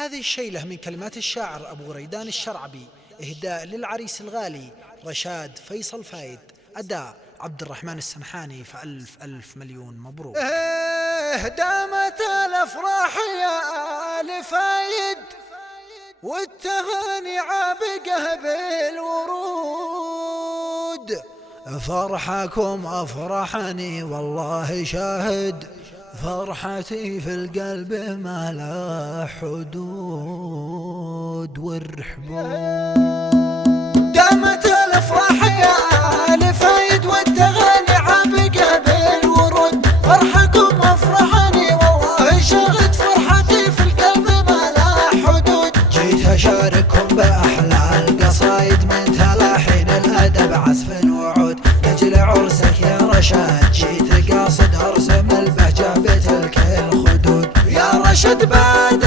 هذه الشيلة من كلمات الشاعر أبو غريدان الشرعبي، إهداء للعريس الغالي رشاد فيصل فايد، أداء عبد الرحمن السنحاني. فألف ألف مليون مبروك. دامت الأفراح يا آل فايد، والتهاني عابقه بالورود. فرحكم أفرحني والله شاهد، فرحتي في القلب ما لا حدود. والرحبون دامت الأفراح يا آل فايد، والتغاني عابقه بالورود. فرحكم أفرحني والله شاهد، فرحتي في القلب ما لا حدود. جيت أشارككم بأحلى القصايد من تلاحين الأدب عزف وعود، لأجل عرسك يا رشاد جيت قاصد أرسم البهجة بتلك الخدود. يا رشد بعد